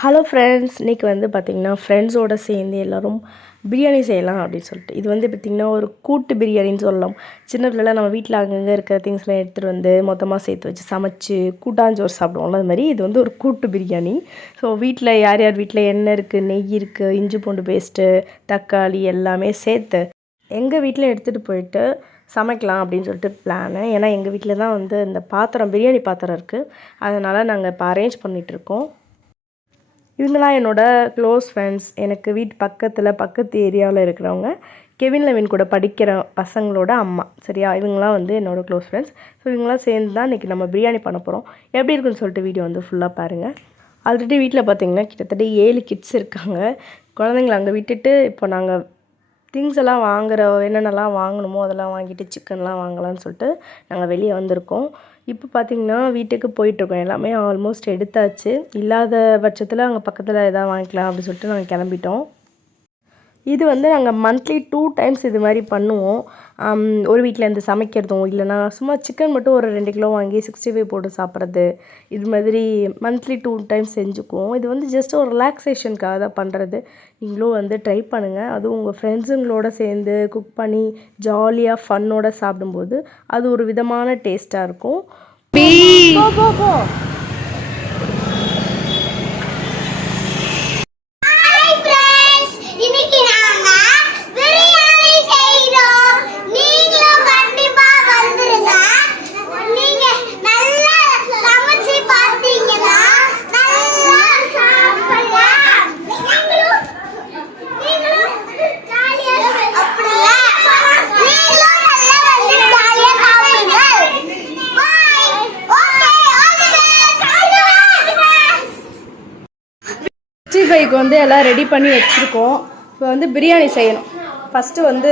Hello friends, இன்றைக்கி வந்து பார்த்திங்கன்னா ஃப்ரெண்ட்ஸோடு சேர்ந்து எல்லோரும் பிரியாணி செய்யலாம் அப்படின்னு சொல்லிட்டு. இது வந்து பார்த்திங்கன்னா ஒரு கூட்டு பிரியாணின்னு சொல்லலாம். சின்ன பிள்ளைலாம் நம்ம வீட்டில் அங்கங்கே இருக்கிற திங்ஸ்லாம் எடுத்துகிட்டு வந்து மொத்தமாக சேர்த்து வச்சு சமைச்சு கூட்டாஞ்சோறு சாப்பிடுவோம்ல, அது மாதிரி இது வந்து ஒரு கூட்டு பிரியாணி. ஸோ வீட்டில் யார் யார் வீட்டில் எண்ணெய் இருக்குது, நெய் இருக்குது, இஞ்சி பூண்டு பேஸ்ட்டு, தக்காளி எல்லாமே சேர்த்து எங்கள் வீட்டில் எடுத்துகிட்டு போயிட்டு சமைக்கலாம் அப்படின்னு சொல்லிட்டு பிளானு. ஏன்னா எங்கள் வீட்டில் தான் வந்து இந்த பாத்திரம், பிரியாணி பாத்திரம் இருக்குது. அதனால் நாங்கள் இப்போ அரேஞ்ச் பண்ணிகிட்ருக்கோம். இவங்களாம் என்னோடய க்ளோஸ் ஃப்ரெண்ட்ஸ். எனக்கு வீட்டு பக்கத்து ஏரியாவில் இருக்கிறவங்க, கெவின் லெவின் கூட படிக்கிற பசங்களோட அம்மா. சரியா, இவங்களாம் வந்து என்னோடய க்ளோஸ் ஃப்ரெண்ட்ஸ். ஸோ இவங்களாம் சேர்ந்து தான் இன்றைக்கி நம்ம பிரியாணி பண்ண போகிறோம். எப்படி இருக்குன்னு சொல்லிட்டு வீடியோ வந்து ஃபுல்லாக பாருங்கள். ஆல்ரெடி வீட்டில் பார்த்திங்கன்னா கிட்டத்தட்ட 7 கிட்ஸ் இருக்காங்க. குழந்தைங்கள அங்கே விட்டுட்டு இப்போ நாங்கள் திங்ஸ் எல்லாம் என்னென்னலாம் வாங்கணுமோ அதெல்லாம் வாங்கிட்டு சிக்கன்லாம் வாங்கலாம்னு சொல்லிட்டு நாங்கள் வெளியே வந்திருக்கோம். இப்போ பார்த்திங்கன்னா வீட்டுக்கு போயிட்டுருக்கோம். எல்லாமே ஆல்மோஸ்ட் எடுத்தாச்சு. இல்லாத பட்சத்தில் அங்கே பக்கத்தில் எதாவது வாங்கிக்கலாம் அப்படின்னு சொல்லிட்டு நாங்கள் கிளம்பிட்டோம். இது வந்து நாங்கள் மந்த்லி 2 டைம்ஸ் இது மாதிரி பண்ணுவோம். ஒரு வீட்டிலேருந்து சமைக்கிறதும், இல்லைனா சும்மா சிக்கன் மட்டும் ஒரு 2 கிலோ வாங்கி 65 போட்டு சாப்பிட்றது, இது மாதிரி மந்த்லி 2 டைம்ஸ் செஞ்சுக்குவோம். இது வந்து ஜஸ்ட் ஒரு ரிலாக்ஸேஷனுக்காக தான் பண்ணுறது. நீங்களும் வந்து ட்ரை பண்ணுங்கள். அதுவும் உங்கள் ஃப்ரெண்ட்ஸுங்களோட சேர்ந்து குக் பண்ணி ஜாலியாக ஃபன்னோட சாப்பிடும்போது அது ஒரு விதமான டேஸ்ட்டாக இருக்கும். போ வந்து எல்லாம் ரெடி பண்ணி வச்சுருக்கோம். இப்போ வந்து பிரியாணி செய்யணும். ஃபஸ்ட்டு வந்து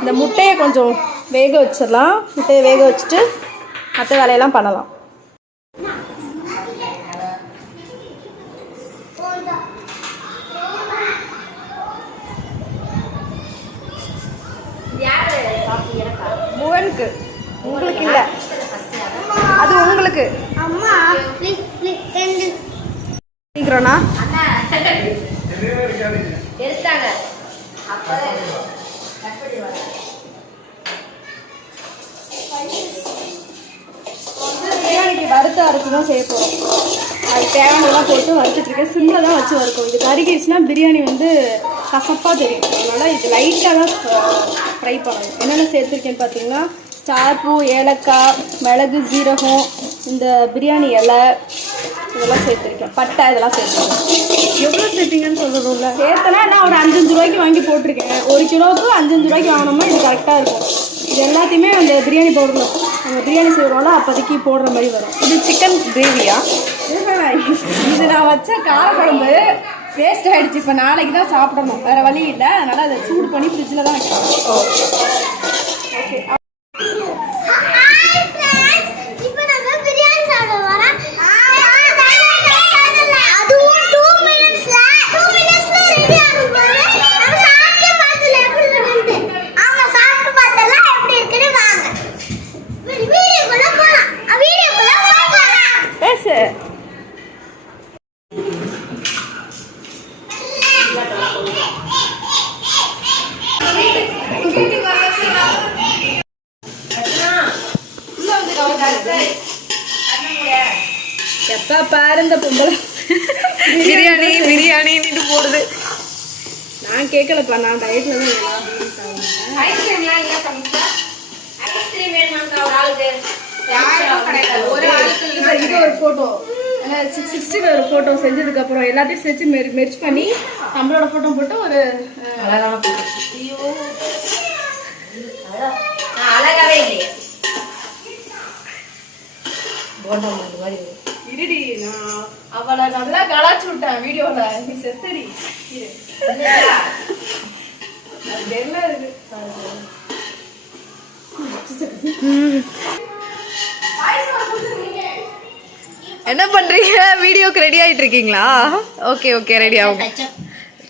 இந்த முட்டையை கொஞ்சம் வேக வச்சிடலாம். முட்டையை வேக வச்சுட்டு மற்ற வேலையெல்லாம் பண்ணலாம். புவனுக்கு, உங்களுக்கு இல்லை, அது உங்களுக்கு. சீக்கிரம்னா பிரியாணிக்கு வறுத்த அரைச்சி தான் செய்ய போகிறோம். அது தேவையானதெல்லாம் போட்டு வறுத்துட்ருக்கேன். சிம்மில் தான் வச்சு வறுக்கும். இது கருகிடுச்சுன்னா பிரியாணி வந்து கசப்பாக தெரியும். அதனால் இது லைட்டாக தான் ஃப்ரை பண்ணணும். என்னென்ன சேர்த்துருக்கேன்னு பார்த்தீங்கன்னா ஸ்டார் பூ, ஏலக்காய், மிளகு, ஜீரகம், இந்த பிரியாணி இலை இதெல்லாம் சேர்த்துருக்கேன். பட்டை இதெல்லாம் சேர்த்துருக்கேன். எவ்வளோ சேர்த்திங்கன்னு சொல்கிறோம்ல, சேர்த்தனா நான் ஒரு 5 ரூபாய்க்கு வாங்கி போட்டிருக்கேன். 1 கிலோவுக்கு 5 ரூபாய்க்கு வாங்கினோம்னா இது கரெக்டாக இருக்கும். இது எல்லாத்தையுமே அந்த பிரியாணி பவுடரில் நம்ம பிரியாணி செய்கிறோம்ல அப்போதைக்கு போடுற மாதிரி வரும். இது சிக்கன் கிரேவியா? இது நான் வச்ச காரக்குழம்பு வேஸ்ட் ஆகிடுச்சு. இப்போ நாளைக்கு தான் சாப்பிடணும், வேறு வழி இல்லை. அதனால் அதை சூடு பண்ணி ஃப்ரிட்ஜில் தான் வைக்கணும். ஓகே. எப்போ பாரு இந்த பொம்பளை பிரியாணி பிரியாணின்னு போடுது. நான் கேட்கலப்பா, நான் டயட்டில் தான். இது ஒரு ஃபோட்டோ 60 ஒரு ஃபோட்டோ செஞ்சதுக்கப்புறம் எல்லாத்தையும் செஞ்சு மெர்ச் பண்ணி நம்மளோட ஃபோட்டோ போட்டு ஒரு அழகாவே இல்லையே இருடி. நான் அவளை நல்லா கலாச்சு விட்டேன் வீடியோல. நீ செத்தடி என்ன இருக்கு. என்ன பண்றீங்க? வீடியோக்கு ரெடி ஆயிட்டு இருக்கீங்களா? ஓகே ஓகே, ரெடி ஆகும்.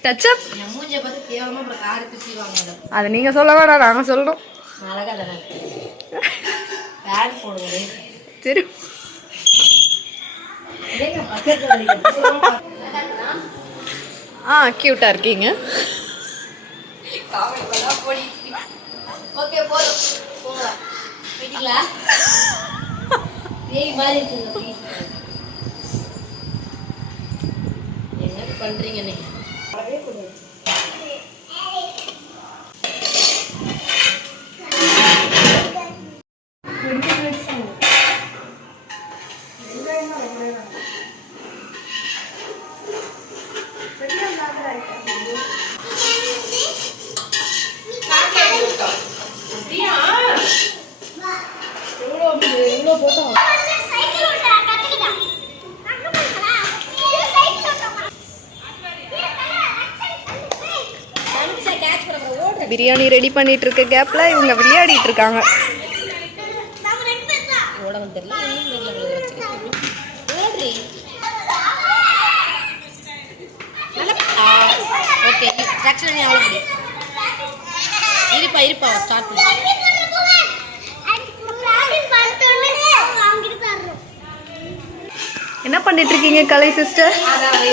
டச்சப் அது நீங்க சொல்ல வேணாம், நாங்க சொல்றோம். சரி க்யூட்டாக இருக்கீங்க. ஓகே போதும் போகலாம் வீட்டுல ஏய் மாதிரி இருக்குங்க ப்ளீஸ் என்ன பண்றீங்க நீங்க பிரியாணி ரெடி பண்ணிட்டு இருக்க கேப்ல இவங்க விளையாடிட்டு இருக்காங்க. இருப்பா ஸ்டார்ட் பண்ணு. என்ன பண்ணிட்டு இருக்கீங்க கலை சிஸ்டர்?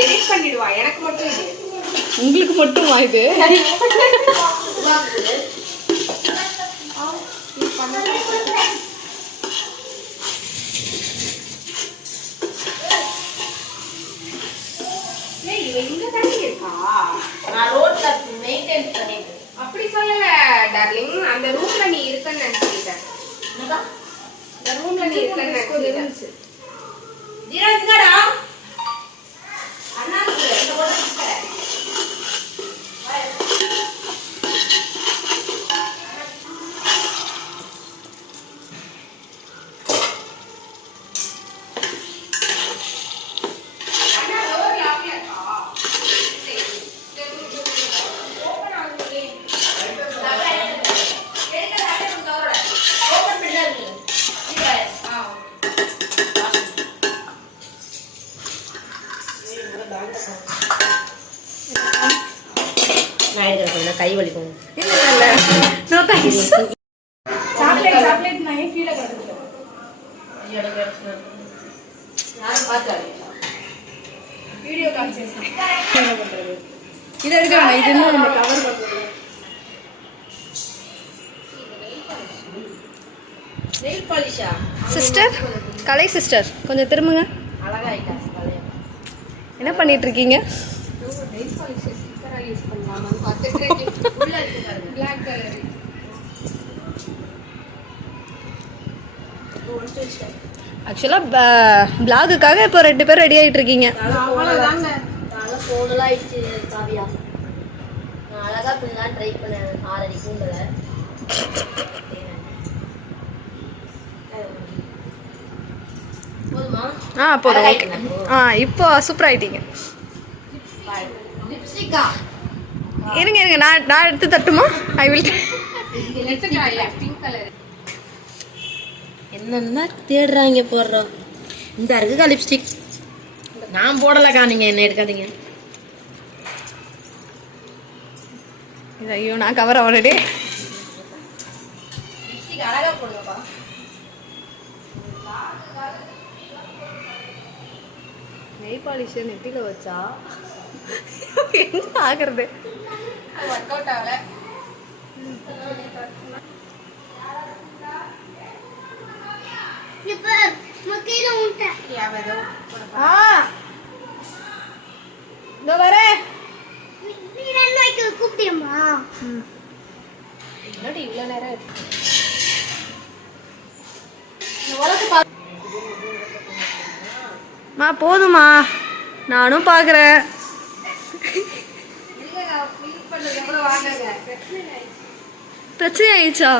எடிட் பண்ணிடுவா. எனக்கு மட்டும் இது. உங்களுக்கு மட்டுமா இது? அப்படி சொல்லல டார்லிங், அந்த ரூம்ல நீ இருக்கன்னு நினைச்சிட்டேன். அந்த ரூம்ல நீ இருக்கன்னு நினைச்சிட்டேன். ஜீராஜ்காடா அண்ணா இந்த போட்டு கை வலிக்கும். இல்ல நோ தேங்க்ஸ். சாக்லேட் நான் ஏன் கீழே கிடக்குது? நான் பார்த்தேன் வீடியோ கால் చేస్తాం. என்ன பண்றது? இது எடுக்க வேணாம். இது இன்னும் நம்ம கவர் பண்ணுறது. நெயில் பாலிஷா சிஸ்டர், கலை சிஸ்டர் கொஞ்சம் திரும்புங்க. அழகா ஆயிட்டா. என்ன பண்ணிட்டு இருக்கீங்க? நெயில் பாலிஷ் சூப்பரா யூஸ் பண்ணலாம்னு பார்த்துட்டு உள்ள இருக்கு பாருங்க. Black color. ஆக்சுவலாக பிளாகுக்காக இப்போ 2 பேர் ரெடி ஆகிட்டு இருக்கீங்க. அவ்வளவுதாங்க. நல்லா போடலாம் ஆயிடுச்சு காவியா. நான் அழகா பின்னலாம் ட்ரை பண்ணேன் 6 அடி கூந்தல. போதுமா? போதும். ஓகே. இப்போ சூப்பர் ஆயிட்டீங்க. லிப்ஸ்டிக்கா இருங்க நான் எடுத்து தட்டுமா? I will. Pink colour. என்னன்னா தேடுறாங்க போடுறோம். இந்த இருக்குக்கா லிப்ஸ்டிக். நான் போடலக்கா, நீங்க என்ன எடுக்காதீங்க. ஐயோ நான் கவர் ஆல்ரெடி. லிப்ஸ்டிக் அழகா போடுங்கப்பா. நெய் பாலிஷ் நெத்தில வச்சா என்ன ஆகுறது? ஒர்க் அவுட் ஆகல. இப்ப முக்கில உண்டா யாவதோ இதோ வரேன். நீ ரெண்டு வைக்க கூப்பிட்டியம்மா? என்னடி இவ்வளவு நேரம் இருக்கு? போதுமா? நானும் பார்க்குறேன். பிரச்சனை ஆயிடுச்சா?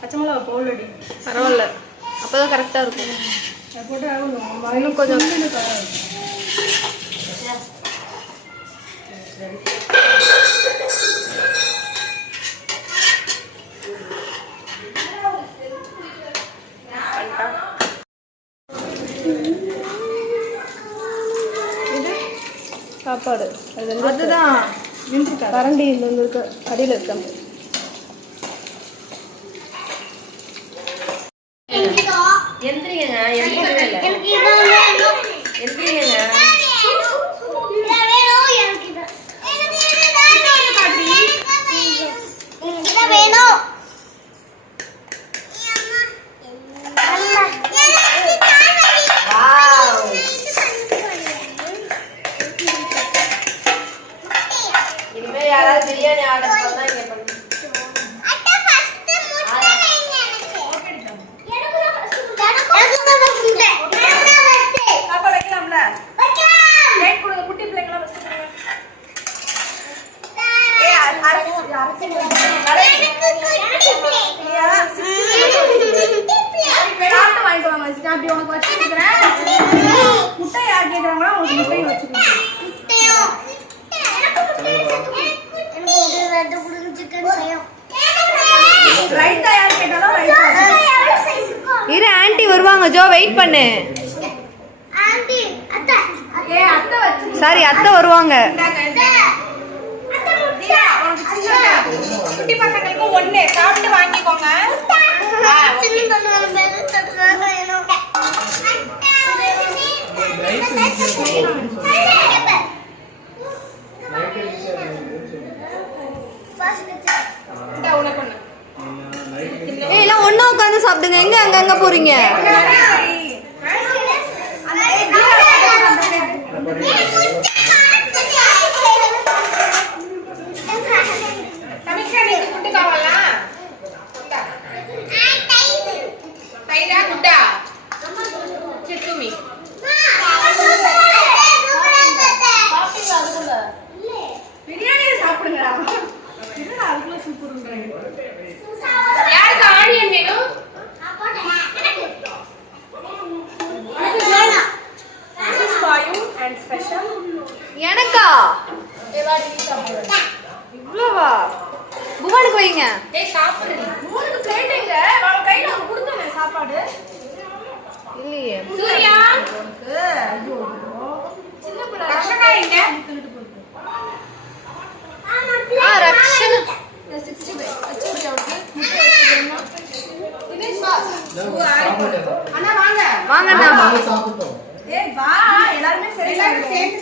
பச்சை மிளகா போடலடி. பரவாயில்ல, அப்போதான் கரெக்டாக இருக்கும். இன்னும் கொஞ்சம் சாப்பாடு அது வந்து அதுதான் கரண்டி இந்த இருக்கு அடியில் இருக்க எந்திரிங்க எனக்கு இதான் வேணும். எந்திரிங்க இதான் வேணும், எனக்கு இதான். எனக்கு இதுதான் வேணும். எனக்கு இதான் வேணும். அம்மா. வாவ் இனிமே யாராவது பிரியாணி ஆர்டர் பண்ணா இங்க பண்ணு அத்தை first முட்டை வைங்க எனக்கு. எனக்கு தான் first முட்டை. எனக்கு தான் first முட்டை. எனக்கு தான் first. சாப்பாடு வைக்கலாம்ல வைக்கலாம். ரைட் கொடுங்க குட்டி பிள்ளைங்களாம் வச்சு கொடுங்க சாப்பிட்டு வாங்கிட்டு வாங்க நான் அப்படி உனக்கு வச்சு கொடுக்குறேன் முட்டை யார் கேட்குறாங்களோ உங்களுக்கு முட்டையும் வச்சு கொடுக்குறேன் ரைத்தா யார் கேட்டாலும் ரைத்தா இரு ஆண்டி வருவாங்க ஜோ வெயிட் பண்ணு ஏ அத்தை வச்சு சாரி அத்தை வருவாங்க குட்டி பசங்களுக்கு ஒண்ணு சாப்பிட்டு வாங்கிக்கோங்க ஏய் எல்லாம் ஒண்ணா உட்கார்ந்து சாப்பிடுங்க எங்க அங்க அங்க போறீங்க பிரியாணியை சாப்பிடுங்கடா என்னடா அதுக்குள்ள சூப்பர்ன்றீங்க யாருக்கு ஆனியன் வேணும்? This is for you and special. எனக்கா இவ்வளவா புவனுக்கு வைங்க ஏய் சாப்பிடு. மூணுக்கு பிளேட் எங்க அவன் கையில ஒரு கொடுத்தனே சாப்பாடு இல்லையே சூர்யா உனக்கு ஐயோ சின்ன பிள்ளை ரக்ஷனா எங்க? ரக்ஷன் 65 அச்சூரி அவருக்கு முட்டை வச்சுக்கோமா தினேஷ் வா அண்ணா வாங்க வாங்கண்ணா ஏய் வா எல்லாரும் சேர்ந்து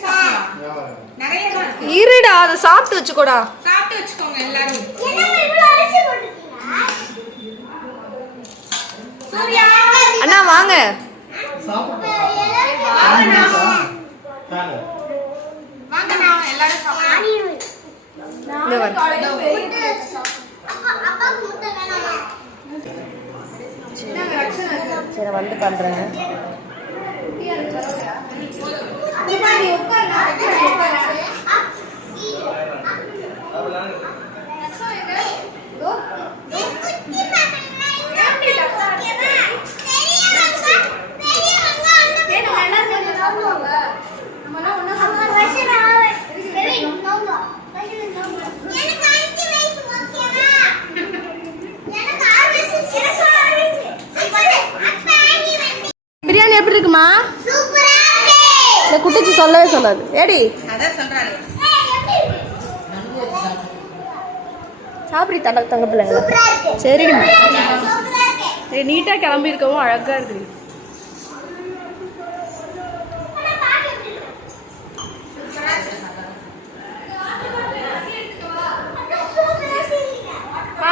சாப்பிடலாம். நிறைய தான் இருடா அதை சாப்பிட்டு வச்சுக்கோடா சாப்பிட்டு வச்சுக்கோங்க எல்லாரும். சூர்யா அண்ணா வாங்க வாங்கண்ணா எல்லாரும் சாப்பிடலாம். இந்த வர சரி வந்து பண்ணுறேன் பிரியாணி எப்படி இருக்குமா இந்த குட்டிச்சு சொல்லவே சொல்லாது ஏடி அதான் சொல்றாரு. சாப்பிடி தங்க பிள்ளைங்களா சரிம்மா நீட்டாக கிளம்பி இருக்கவும் அழகா இருக்குது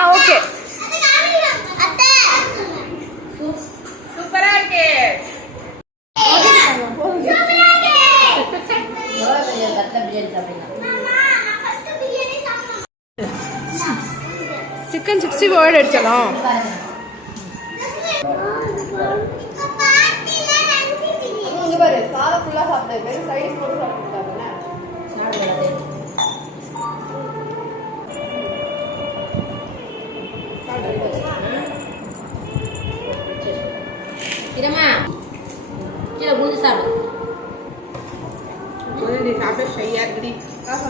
ஓகே சூப்பரா இருக்கு. சிக்கன் 65 அடிச்சலாம் இங்க பாரு சாதம் ஃபுல்லா சாப்பிடு வெறும் சைடிஸ் மட்டும் சாப்பிட்டுட்டாங்க இரமா கீழே குளிச்சு சாப்பிடு. சாப்பிட ஷையா இருக்குடி. காசு